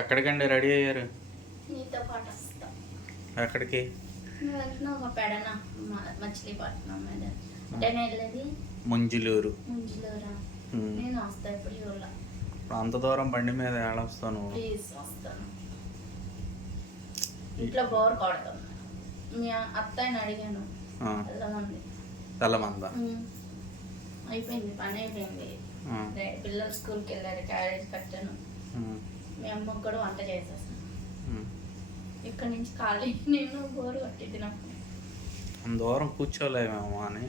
ఎక్కడికండి ready అయ్యారు? నీతో పాటు వస్తా. ఎక్కడికి? నువ్వు వెళ్తున్నావు ఒక పెడన మచిలీపట్నం మీద అంటే వెళ్ళేది ముంజులూరు. ముంజులూరా? నేను వస్తా ఇప్పుడు చూడాల. అంత దూరం బండి మీద ఏడొస్తాను? ప్లీజ్ వస్తాను. ఇంట్లో బోర్ కొడతాను. మీ అత్తయ్యని అడిగాను వెళ్ళమంది. వెళ్ళమందా? అయిపోయింది, పని అయిపోయింది. పిల్లలు స్కూల్కి వెళ్ళారు, క్యారేజ్ కట్టాను. మీ అమ్మకు కూడా వంట చేసేసాను. ఇక్కడ నుంచి ఖాళీ నేను బోర్ కొట్టింది నాకు. అంత దూరం కూర్చోలేమేమో అని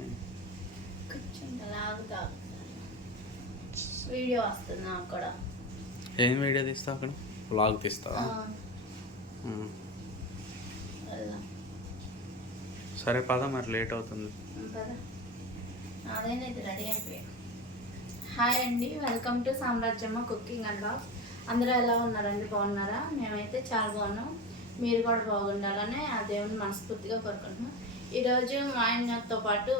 కూర్చుంటా, లాగుతా. వీడియో వస్తుంది నాకు కూడా. ఏం వీడియో తీస్తావు అక్కడ? వ్లాగ్ తీస్తావా? సరే పద, మరి లేట్ అవుతుంది. అదేనైతే రెడీ అయిపోయా. హాయ్ అండి, welcome to Samrajyamma cooking and blogs. అందరూ ఎలా ఉన్నారండి? బాగున్నారా? మేమైతే చాలా బాగున్నాం. మీరు కూడా బాగుండాలని ఆ దేవుని మనస్ఫూర్తిగా కోరుకుంటున్నాం. ఈరోజు మా ఆయనతో పాటు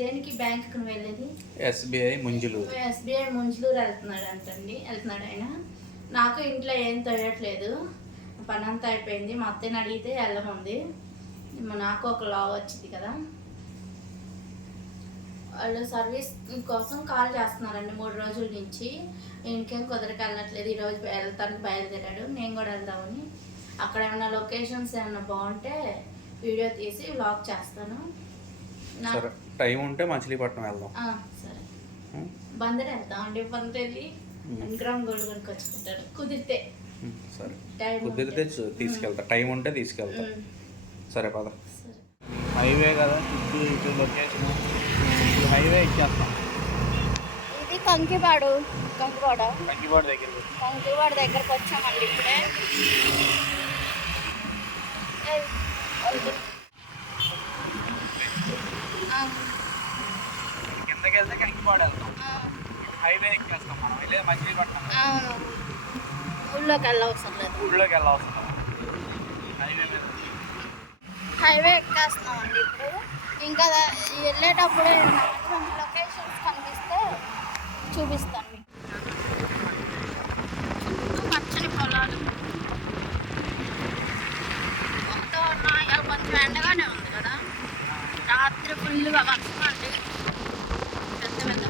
దేనికి బ్యాంకుకి వెళ్ళేది? ఎస్బీఐ ముంజులూరు. ఎస్బీఐ ముంజులూరు వెళ్తున్నాడు ఆయన. నాకు ఇంట్లో ఏం తోయట్లేదు, పని అంతా అయిపోయింది. మా అత్తని అడిగితే వెళ్ళముంది. నాకు ఒక లావ్ వచ్చింది కదా, వాళ్ళు సర్వీస్ కోసం కాల్ చేస్తున్నారండి 3 రోజుల నుంచి. ఇంకేం కుదరక వెళ్ళట్లేదు. ఈరోజు వెళ్తానికి బయలుదేరాడు. నేను కూడా వెళ్దామని. అక్కడ ఏమైనా లొకేషన్స్ ఏమైనా బాగుంటే వీడియో తీసి వ్లాగ్ చేస్తాను. టైం ఉంటే మచిలీపట్నం వెళ్దాం. సరే, బందర్ వెళ్తాం అండి. బందర్ వెళ్ళి గ్రామ్ గోల్డ్ కొనుక్కొచ్చుకుంటారు కుదిరితే. సరే, కుదిరితే తీసుకెళ్తా, టైం ఉంటే తీసుకెళ్తా. సరే పద. హైవే కదా, ఇటు లొకేషన్. హైవే ఇచ్చేస్తాం. ఇది కంకిపాడు దగ్గరకు వచ్చామండి ఇప్పుడే. కిందకి వెళ్తే కంకిపాడు వెళ్తాం. హైవే ఎక్కేస్తాం మనం, వెళ్ళేది మచిలీపట్నం. ఊళ్ళోకి వెళ్ళవసరం లేదు. హైవే ఎక్కేస్తున్నామండి ఇప్పుడు. ఇంకా వెళ్ళేటప్పుడు లొకేషన్స్ కనిపిస్తే చూపిస్తాను మీకు. పచ్చని పొలాలు కొంచెం ఎండగానే ఉంది కదా. రాత్రి ఫుల్గా వర్షం అండి, పెద్ద పెద్ద.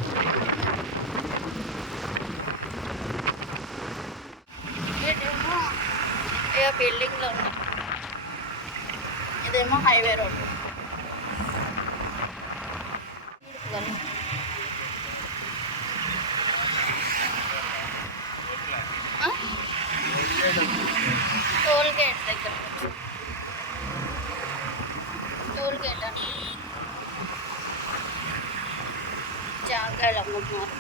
ఇదేమో బిల్డింగ్లో ఉంది, ఇదేమో హైవే రోడ్. టోల్ గేట్ దగ్గర, టోల్ గేట్ అండి. జాగ్రత్తలు అమ్ముతున్నారు.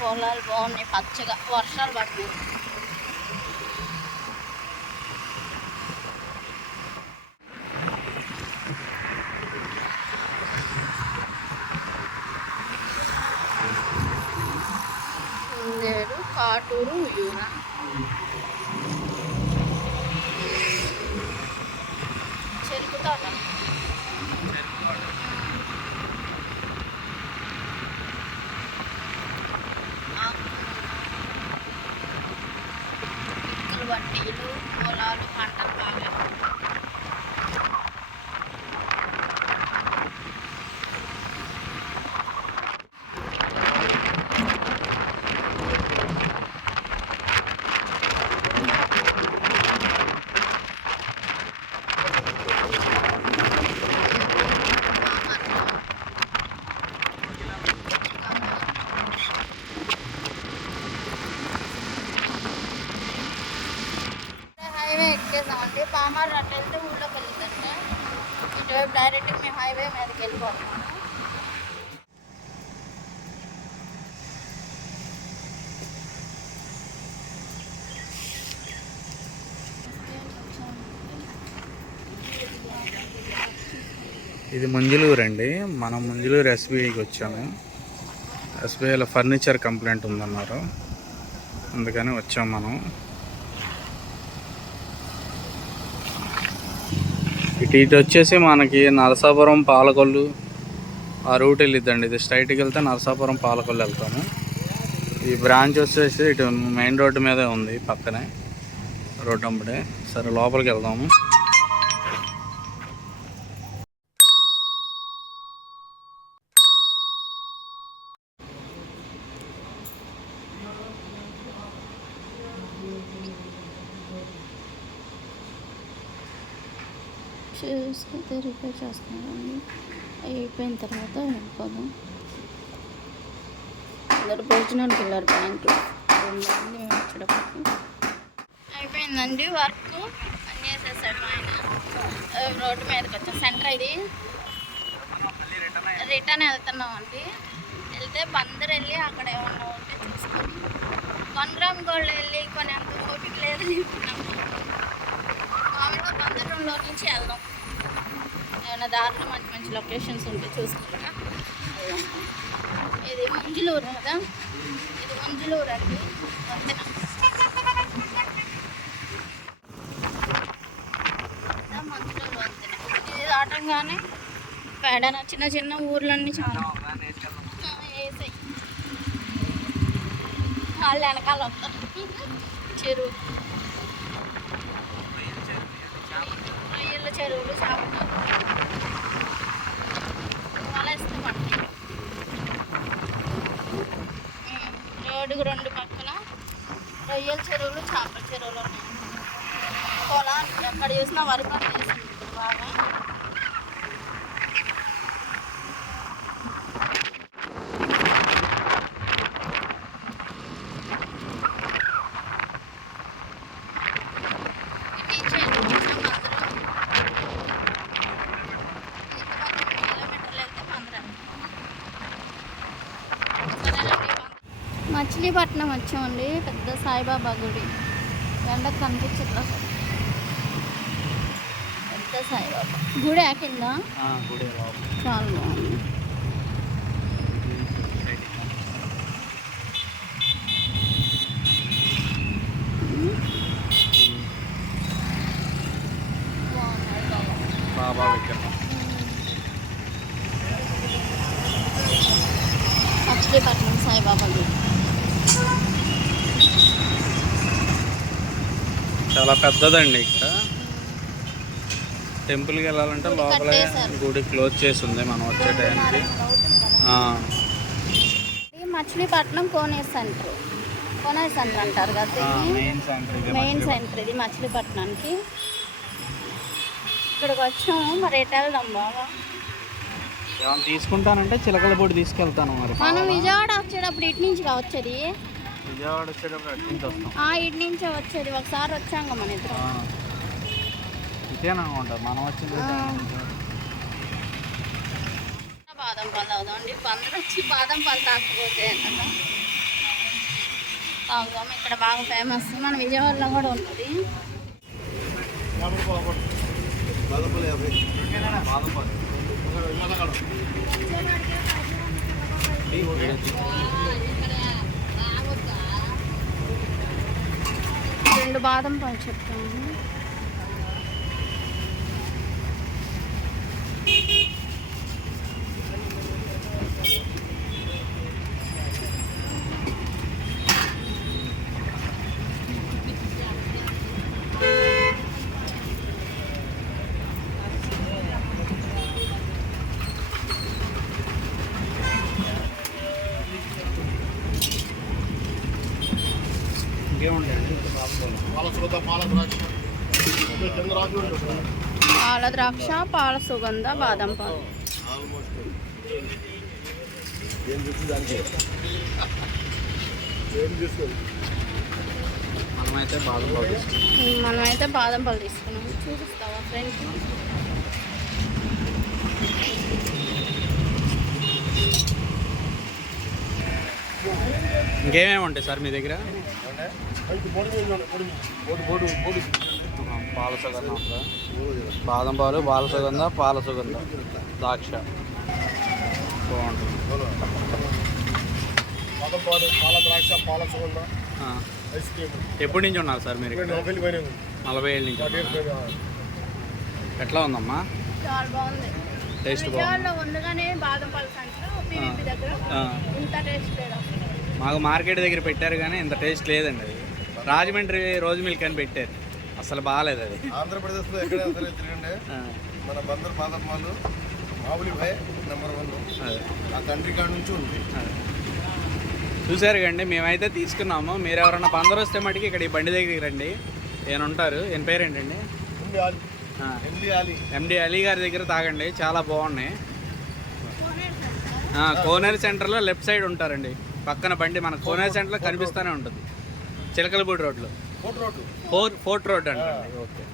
పొలాలు బాగున్నాయి పచ్చగా, వర్షాలు పడుతున్నాయి. కాటూరు యూరా చెరుకు తోట. వడ్డీలు, పొలాలు, పంటలు బాగా. ఎక్కేసామండి. పామారు అట్లా వెళ్తే ఊళ్ళోకి వెళ్తుందంట. ఇటువైపు డైరెక్ట్గా మేము హైవే మీదకి వెళ్ళిపోతున్నాము. ఇది ముంజులూరు అండి. మనం ముంజులూరు ఎస్బీఐకి వచ్చాము. ఎస్బీఐలో ఫర్నిచర్ కంప్లైంట్ ఉందన్నారు, అందుకని వచ్చాం మనం. ఇటు వచ్చేసి మనకి నరసాపురం, పాలకొల్లు ఆ రూట్ వెళ్ళిద్దండి. ఇది స్ట్రైట్కి వెళ్తే నరసాపురం, పాలకొల్లు వెళ్తాము. ఈ బ్రాంచ్ వచ్చేసి ఇటు మెయిన్ రోడ్డు మీదే ఉంది, పక్కనే రోడ్డు అమ్మడే. సరే లోపలికి వెళ్దాము. చూసుకుంటే రిపేర్ చేస్తున్నారండి. అయిపోయిన తర్వాత వెళ్ళిపోదాం. అందరు భోజనానికి వెళ్ళారు బ్యాంకులో. వచ్చేటప్పటికి అయిపోయిందండి వర్క్ అన్నీ చేసేసాడు ఆయన. రోడ్డు మీదకి వచ్చాం. సెంటర్ ఇది రిటర్న్ వెళ్తున్నాం అండి. వెళ్తే బందర్ వెళ్ళి అక్కడ ఏమన్నా ఉంటే చూసుకొని 1 గ్రామ్ గోల్డ్ వెళ్ళి కొన్ని అంత ఓపిక లేదు చెప్తున్నాము. మామూలుగా బందరంలో నుంచి వెళ్దాం. ఏమైనా దారిలో మంచి మంచి లొకేషన్స్ ఉంటే చూసుకుంటా. ఇది మంజులూరు కదా, ఇది మంజులూరు అండి. వంతెన మంజులూరు వంతెన. ఇది దాటంగానే పేడన చిన్న చిన్న ఊర్లన్నీ చాలా వేసాయి. వాళ్ళు వెనకాల వస్తారు. చెరువు, రొయ్యల చెరువులు, చేపలు వలేస్తూ పడతాయి. రోడ్డుకు 2 పక్కన రొయ్యల చెరువులు, చేపల చెరువులు ఉన్నాయి. పొలాలు ఎక్కడ చూసినా వరి పంట వేస్తుంది బాగా. మచిలీపట్నం వచ్చామండి. పెద్ద సాయిబాబా గుడి, ఎండకు కనిపించట్లా. పెద్ద సాయిబాబా గుడి కింద చాలా బాగుంది. బాబా విగ్రహం. మచిలీపట్నం సాయిబాబా గుడి చాలా పెద్దదండి. ఇక్కడ టెంపుల్కి వెళ్ళాలంటే లోపలే గుడి క్లోజ్ చేసి ఉంది మనం వచ్చే టైంకి. మచిలీపట్నం కోనేరు సెంటర్ అంటారు కదా, మెయిన్ సెంటర్ ఇది మచిలీపట్నానికి. ఇక్కడికి వచ్చాము. మరి ఎటు వెళ్దాం బాగా? తీసుకుంటానంటే చిలకల పొడి తీసుకెళ్తాను. మరి మనం విజయవాడ వచ్చేటప్పుడు ఇటు నుంచి వచ్చేది. విజయవాడ వచ్చేటప్పుడు అటు నుంచి వస్తాం. ఇటు నుంచే వచ్చేది. ఒకసారి వచ్చాక మన ఇద్దరు ఇదేనా ఉంటుంది మనం వచ్చింది. బాదం పాలు తాగుదామండి. బందరు వచ్చి బాదం పాలు తాకపోతే తాగుదాం. ఇక్కడ బాగా ఫేమస్. మన విజయవాడలో కూడా ఉంటుంది. రెండు బాదం పాలు చెప్తాము. పాల ద్రాక్ష, పాల సుగంధ, బాదం పాలు. మనమైతే బాదం పాలు తీసుకున్నాం. చూపిస్తావా ఫ్రెండ్స్? ఇంకేమేమి ఉంటాయి సార్ మీ దగ్గర? పాల సుగంధ, బాదం పాలు, పాల సుగంధ, పాల సుగంధ, ద్రాక్ష బాగుంటుంది. బాదం పాలు, పాల ద్రాక్ష, పాల సుగంధ, ఐస్ క్రీమ్. ఎప్పటి నుంచి ఉన్నారు సార్ మీరు? 40 ఏళ్ళ నుంచి. ఎట్లా ఉందమ్మా? చాలా బాగుంది. టేస్ట్ బాగుంది. ఉండగానే బాదం పాలు సెంటర్ PVP దగ్గర ఇంత టేస్ట్ లేదు. మాకు మార్కెట్ దగ్గర పెట్టారు కానీ ఇంత టేస్ట్ లేదండి అది. రాజమండ్రి రోజు మిల్క్ అని పెట్టారు, అసలు బాగాలేదు అది. ఆంధ్రప్రదేశ్లో ఎక్కడైనా సరే తిరగండి, మన బందర్ పాదమ్మాలు మామూలు భయ్ నెంబర్ 1 ఆ కంట్రీ కాడ నుంచి ఉంది. చూసారు కండి, మేమైతే తీసుకున్నాము. మీరు ఎవరన్నా బందరు వస్తే మటుకి ఇక్కడ ఈ బండి దగ్గరికి రండి, ఈయన ఉంటారు. ఈయన పేరేంటండి? ఎండి అలీ గారి దగ్గర తాగండి, చాలా బాగున్నాయి. కోనేరు సెంటర్లో లెఫ్ట్ సైడ్ ఉంటారండి, పక్కన బండి మన కోనేరు సెంటర్లో కనిపిస్తూనే ఉంటుంది. చిలకలపూడి రోడ్లో ఫోర్ట్ రోడ్ అండి. ఓకే.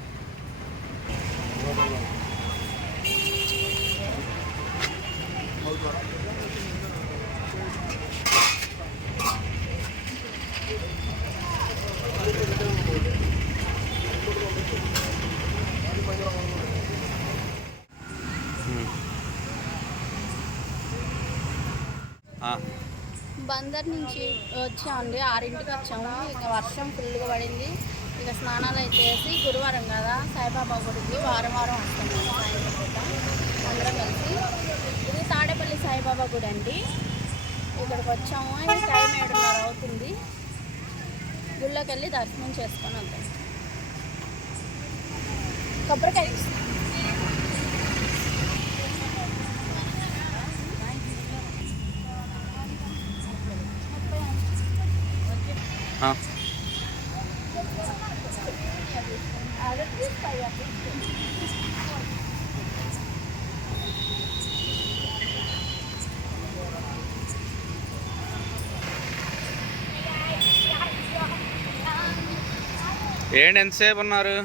బందర్ నుంచి వచ్చామండి, 6ంటికి వచ్చాము. ఇక వర్షం ఫుల్గా పడింది. ఇక స్నానాలు అయితే వేసి, గురువారం కదా సాయిబాబా గుడికి వారం వస్తాము సాయంత్రం పూట అందరం కలిసి. ఇది తాడేపల్లి సాయిబాబా గుడి అండి. ఇక్కడికి వచ్చాము, ఇది టైం 7:30 అవుతుంది. గుళ్ళోకి వెళ్ళి దర్శనం చేసుకొని వద్దాం. కొబ్బరికాయ ఏంటి ఎంతసేపు ఉన్నారు?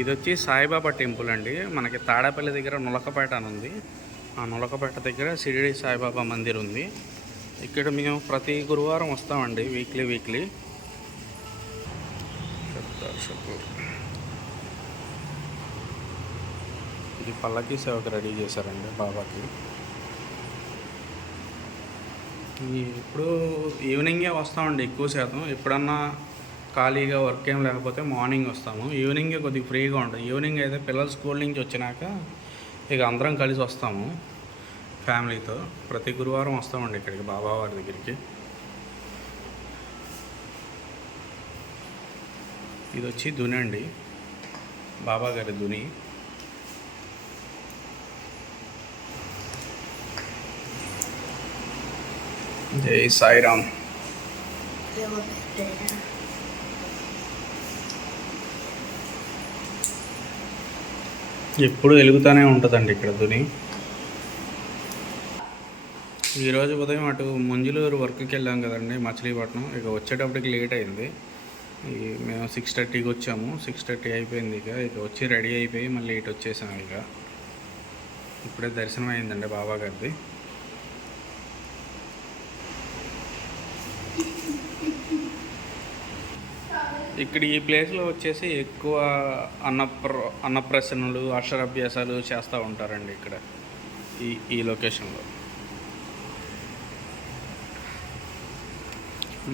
ఇది వచ్చి సాయిబాబా టెంపుల్ అండి. మనకి తాడేపల్లి దగ్గర నులకపేట అని ఉంది. ఆ నులకపేట దగ్గర షిరిడి సాయిబాబా మందిర్ ఉంది. ఇక్కడ మేము ప్రతి గురువారం వస్తామండి, వీక్లీ చెప్తా. షుగర్. ఇది పల్లకి సేవకు రెడీ చేశారండి బాబాకి. ఇప్పుడు ఈవినింగే వస్తామండి ఎక్కువ శాతం. ఎప్పుడన్నా ఖాళీగా వర్క్ ఏం లేకపోతే మార్నింగ్ వస్తాము. ఈవినింగే కొద్దిగా ఫ్రీగా ఉంటుంది. ఈవినింగ్ అయితే పిల్లలు స్కూల్ నుంచి వచ్చినాక ఇక అందరం కలిసి వస్తాము ఫ్యామిలీతో. ప్రతి గురువారం వస్తామండి ఇక్కడికి బాబా వారి దగ్గరికి. ఇది వచ్చి దుని అండి, బాబా గారి దుని. జై సాయిరామ్. ఎప్పుడు వెలుగుతూనే ఉంటుందండి ఇక్కడ దుని. ఈరోజు ఉదయం అటు ముంజులూరు వర్క్కి వెళ్ళాం కదండి మచిలీపట్నం. ఇక వచ్చేటప్పటికి లేట్ అయింది. మేము 6:30కి వచ్చాము. 6:30 అయిపోయింది. ఇక వచ్చి రెడీ అయిపోయి మళ్ళీ ఇటు వచ్చేసాము. ఇక ఇప్పుడే దర్శనం అయిందండి బాబా గారిది. ఇక్కడ ఈ ప్లేస్లో వచ్చేసి ఎక్కువ అన్నప్రసన్నలు అక్షరాభ్యాసాలు చేస్తూ ఉంటారండి ఇక్కడ ఈ లొకేషన్లో.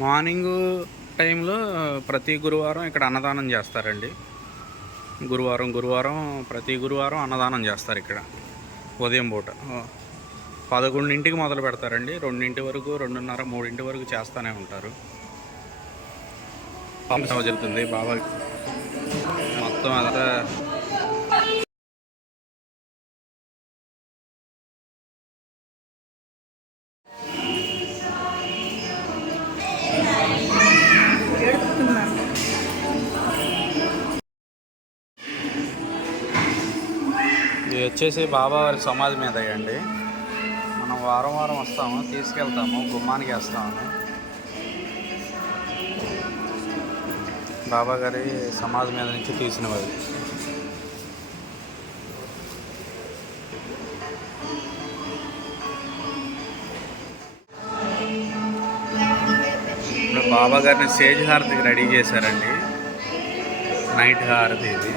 మార్నింగు టైంలో ప్రతి గురువారం ఇక్కడ అన్నదానం చేస్తారండి. ప్రతి గురువారం అన్నదానం చేస్తారు ఇక్కడ ఉదయం పూట. 11ంటికి మొదలు పెడతారండి. 2 వరకు, 2:30, 3 వరకు చేస్తూనే ఉంటారు. పంప జరుగుతుంది బాబా మొత్తం అంతా. ఇది వచ్చేసి బాబావారి సమాధి మీద అండి. మనం వారం వస్తాము, తీసుకెళ్తాము, గుమ్మానికి వేస్తాము. బాబా గారి సమాధి మీద నుంచి తీసినవి. ఇప్పుడు బాబా గారిని స్టేజ్ హారతికి రెడీ చేశారండి. నైట్ హారతి ఇది.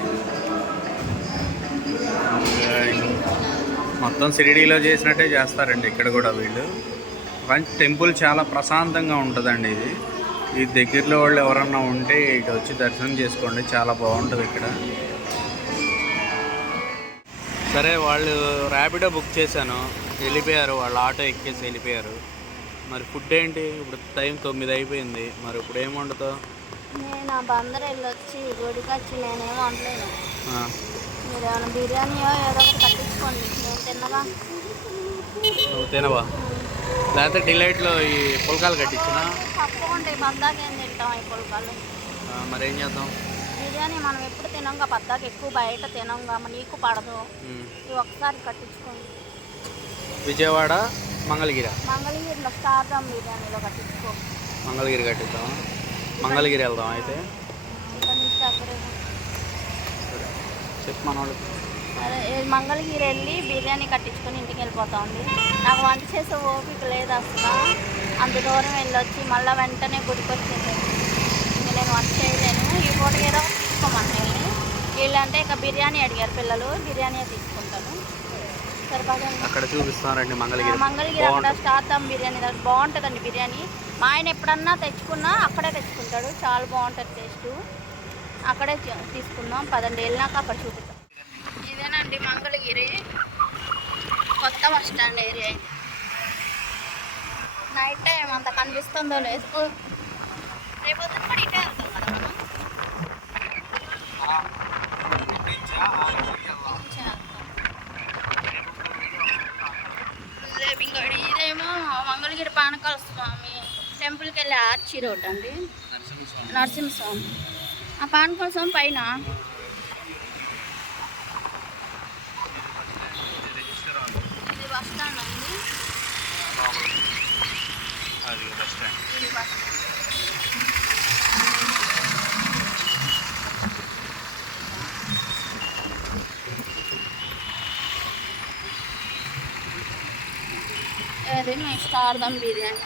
మొత్తం షిరిడీలో చేసినట్టే చేస్తారండి ఇక్కడ కూడా వీళ్ళు. కానీ టెంపుల్ చాలా ప్రశాంతంగా ఉంటుందండి. ఈ దగ్గరలో వాళ్ళు ఎవరన్నా ఉంటే ఇటు వచ్చి దర్శనం చేసుకోండి, చాలా బాగుంటుంది ఇక్కడ. సరే, వాళ్ళు ర్యాపిడో బుక్ చేశాను, వెళ్ళిపోయారు. వాళ్ళు ఆటో ఎక్కేసి వెళ్ళిపోయారు. మరి ఫుడ్ ఏంటి? ఇప్పుడు టైం 9 అయిపోయింది. మరి ఇప్పుడు ఏం వండుతావు? నేను ఆ బందర్ వెళ్ళొచ్చి గుడికి వచ్చి నేనేం వండలేను. మీరు ఏమైనా బిర్యానీయో ఏదో ఒకటి కట్టించుకోండి, నేను తిన్నగా. నువ్వు తినవా? లేకపోతే డిలైట్లో ఈ పుల్కాలు కట్టించినా? తప్పకుండా పద్దాకి ఏం తింటాం ఈ పుల్కాలు. మరి ఏం చేద్దాం? బిర్యానీ మనం ఎప్పుడు తినంగా, పద్దాకి ఎక్కువ బయట తినంగా, నీకు పడదు. ఇవి ఒకసారి కట్టించుకోండి. విజయవాడ మంగళగిరిలో స్టార్దమ్ బిర్యానీలో కట్టించుకో. మంగళగిరి కట్టిద్దాం. మంగళగిరి వెళ్దాం అయితే. చెప్పు మనోళ్ళు. అదే మంగళగిరి వెళ్ళి బిర్యానీ కట్టించుకొని ఇంటికి వెళ్ళిపోతుంది. నాకు వంట చేసే ఓపిక లేదు అసలు. అంత దూరం వెళ్ళొచ్చి మళ్ళీ వెంటనే గుడికి వచ్చింది. ఇంక నేను వంట చేయలేను. ఈ పూట ఏదో తీసుకోమని వీళ్ళంటే ఇక బిర్యానీ అడిగారు పిల్లలు, బిర్యానీ తీసుకుంటాను. సరిపోతుంది. అక్కడ చూపిస్తారండి మంగళగిరి అక్కడ స్టార్దమ్ బిర్యానీ దగ్గర బాగుంటుందండి బిర్యానీ. మా ఆయన ఎప్పుడన్నా తెచ్చుకున్నా అక్కడే తెచ్చుకుంటాడు, చాలా బాగుంటుంది టేస్ట్. అక్కడే తీసుకుందాం. 10 వెళ్ళినాక అక్కడ చూపిస్తాం. ఇదేనండి మంగళగిరి కొత్త bus stand area. Night time అంత కనిపిస్తుందో లేదు. రేపు కూడా ఇటే వెళ్తాం కదా మనం. రేపు ఇంకా ఇదేమో మంగళగిరి పానకాల స్వామి టెంపుల్కి వెళ్ళే ఆర్చి రోడ్ అండి, నరసింహస్వామి. ఆ పానకాల స్వామి పైన ఇది బస్ స్టాండ్ అండి. ఇది బస్ స్టాండ్. అది మేము స్టార్దమ్ బిర్యానీ.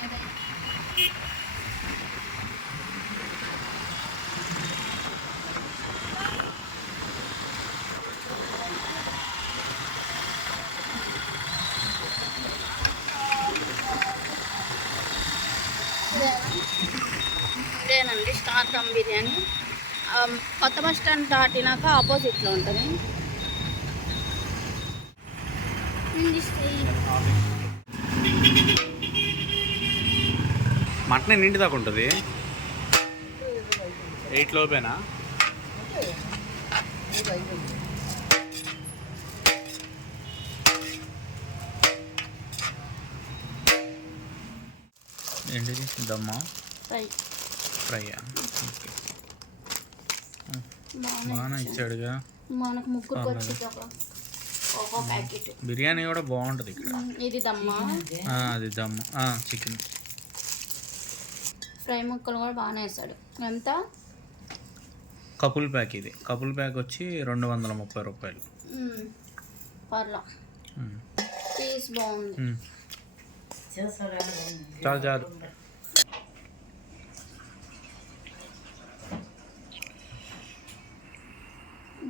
అండి, స్టార్ దమ్ బిర్యానీ. కొత్త బస్ స్టాండ్ దాటినాక ఆపోజిట్లో ఉంటుంది. మటన్ ఎన్నింటి దాకా ఉంటుంది? 8 లోపేనా? ఏంటిది? దమ్మా ఫ్రైయా? ఓకే, బాగానే ఇచ్చాడుగా. మనకు ముగ్గురికి వచ్చేది ఒక ప్యాకెట్. బిర్యానీ కూడా బాగుంటుంది ఇక్కడ. ఇది దమ్మా, అది దమ్ చికెన్ ఫ్రై ముక్కలు కూడా బాగానే వేస్తాడు. ఎంత? Couple pack. ఇది కపుల్ ప్యాక్ వచ్చి 230 రూపాయలు. పర్లా, పీస్ బాగుంది. చాలు చాలు.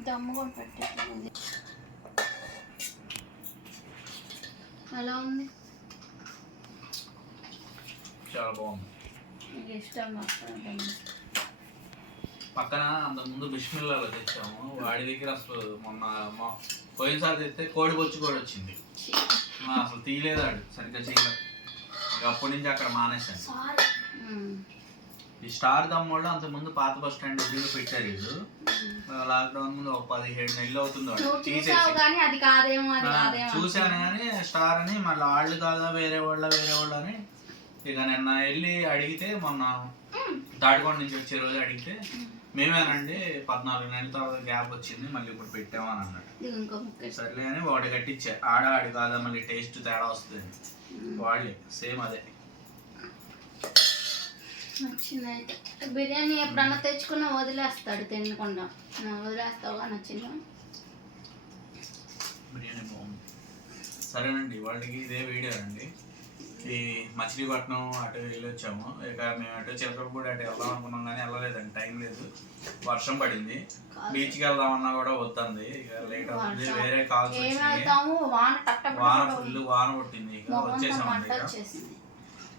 దమ్ము కూడా పెట్టేది. ఎలా ఉంది? చాలా బాగుంది. మీకు ఇష్టం? పక్కన అంతకుముందు బిస్మిల్లాలో తెచ్చాము. వాడి దగ్గర అసలు మొన్న పోయినసారి తెస్తే కోడి బొచ్చు కూడా వచ్చింది. అసలు తీయలేదాడు, సరిగ్గా చేయలేదు. అప్పటి నుంచి అక్కడ మానేశాను. ఈ స్టార్ దమ్ వాళ్ళు అంతకుముందు పాత బస్ స్టాండ్ ఎదురుగా పెట్టారు. వీళ్ళు లాక్డౌన్ ముందు ఒక 17 నెలలు అవుతుంది చూశాను కానీ స్టార్ అని. మళ్ళీ వాళ్ళు కాదా వేరే వాళ్ళ అని ఇక నిన్న వెళ్ళి అడిగితే, మొన్న తాడికొండ నుంచి వచ్చే రోజు అడిగితే, మేమేనండి 14 నెలల తర్వాత గ్యాప్ వచ్చింది, మళ్ళీ ఇప్పుడు పెట్టామని అన్నాడు. సర్లే అని వాడు కట్టించా. ఆడి కాదా మళ్ళీ టేస్ట్ తేడా వస్తుంది. వాళ్ళే సేమ్ అదే. నచ్చిందైతే బిర్యానీ. ఎప్పుడన్నా తెచ్చుకున్నా వదిలేస్తాడు తినకుండా. వదిలేస్తావుగా? నచ్చిందా? బిర్యానీ బాగుంది. సరేనండి, వాళ్ళకి ఇదే వీడియో అండి. ఈ మచిలీపట్నం అటు వెళ్ళి వచ్చాము. ఇక మేము అటు చిలకలపూడి అటు వెళ్దాం అనుకున్నాం కానీ వెళ్ళలేదండి, టైం లేదు, వర్షం పడింది. బీచ్కి వెళ్దామన్నా కూడా వద్దంది. ఇక లేట్ అవుతుంది. వేరే కాల్స్ వచ్చినాయి. వాన ఫుల్ వాన కొట్టింది. ఇక వచ్చేసామండి.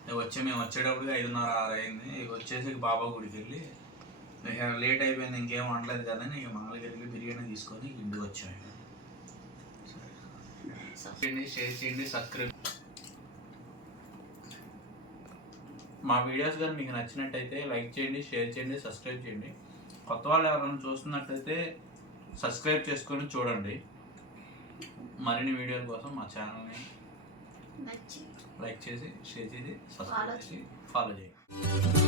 ఇక మేము వచ్చేటప్పుడు 5:30-6 అయింది. ఇక వచ్చేసి బాబా గుడికి వెళ్ళి ఇక లేట్ అయిపోయింది, ఇంకేం వండలేదు కదా అని ఇక మామూలుగా వెళ్ళి బిర్యానీ తీసుకొని ఇంటికి వచ్చాము. షేర్ చేయండి, సబ్స్క్రైబ్. మా వీడియోస్ కానీ మీకు నచ్చినట్టయితే లైక్ చేయండి, షేర్ చేయండి, సబ్స్క్రైబ్ చేయండి. కొత్త వాళ్ళు ఎవరైనా చూస్తున్నట్టయితే సబ్స్క్రైబ్ చేసుకొని చూడండి. మరిన్ని వీడియోల కోసం మా ఛానల్ని లైక్ చేసి, షేర్ చేసి, సబ్స్క్రైబ్ చేసి ఫాలో చేయండి.